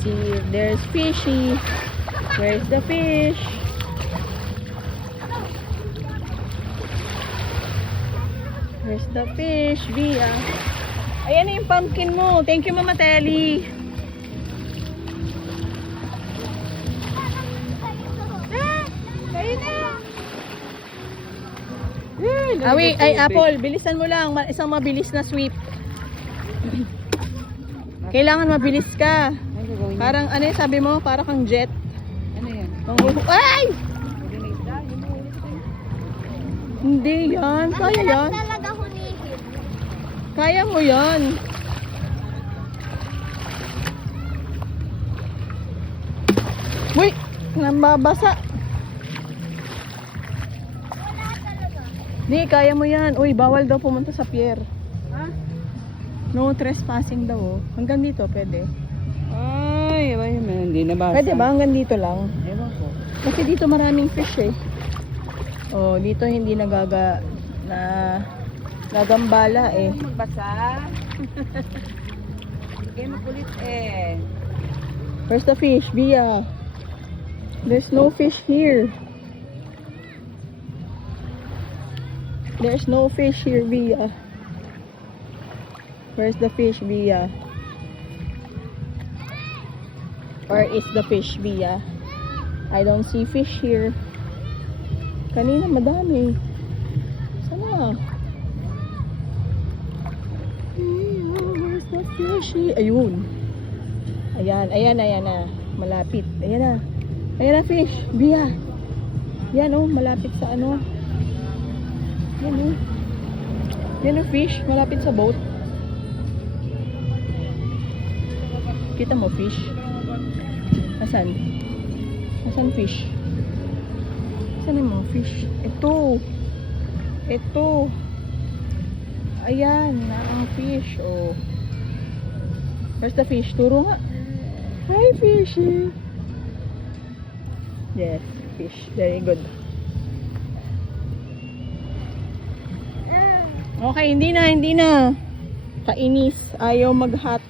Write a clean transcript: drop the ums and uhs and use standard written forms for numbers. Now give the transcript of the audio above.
see if there's fishy. Where's the fish? Where's the fish, Bia? Ayan na yung pumpkin mo. Thank you, Mama Telly. Awi, ay Apple, bilisan mo lang. Isang mabilis na sweep. Kailangan mabilis ka. Parang ano yung sabi mo? Parang kang jet. Ano yan? Ay! Hindi yan. Kaya yan. Kaya mo yan. Uy! Nambabasa. Hindi, kaya mo yan. Uy, bawal daw pumunta sa pier. Ha? No trespassing daw. Hanggang dito, pwede. Ay, hindi nabasa. Pwede ba? Hanggang dito lang. Ewan ko. Kasi dito maraming fish eh. Oh, dito hindi nagambala eh. Magbasa. Sige, makulit eh. Where's the fish, Bia? There's no fish here. There's no fish here, Bia. Where's the fish, Bia? Where is the fish, Bia? I don't see fish here. Kanina madami. Sana? Where's the fishy? Ayun. Ayan na. Malapit. Ayan na. Ayan na fish. Bia. Yan oh, malapit sa ano. Yan oh. Yan oh fish. Malapit sa boat. Kita mo fish? Asan? Asan fish? Asan yung mga fish? Ito. Ito. Ayan, na ang fish. Oh. Where's the fish? Turo nga. Hi, fishy. Yes, fish. Very good. Okay, hindi na. Kainis. Ayaw mag-hot.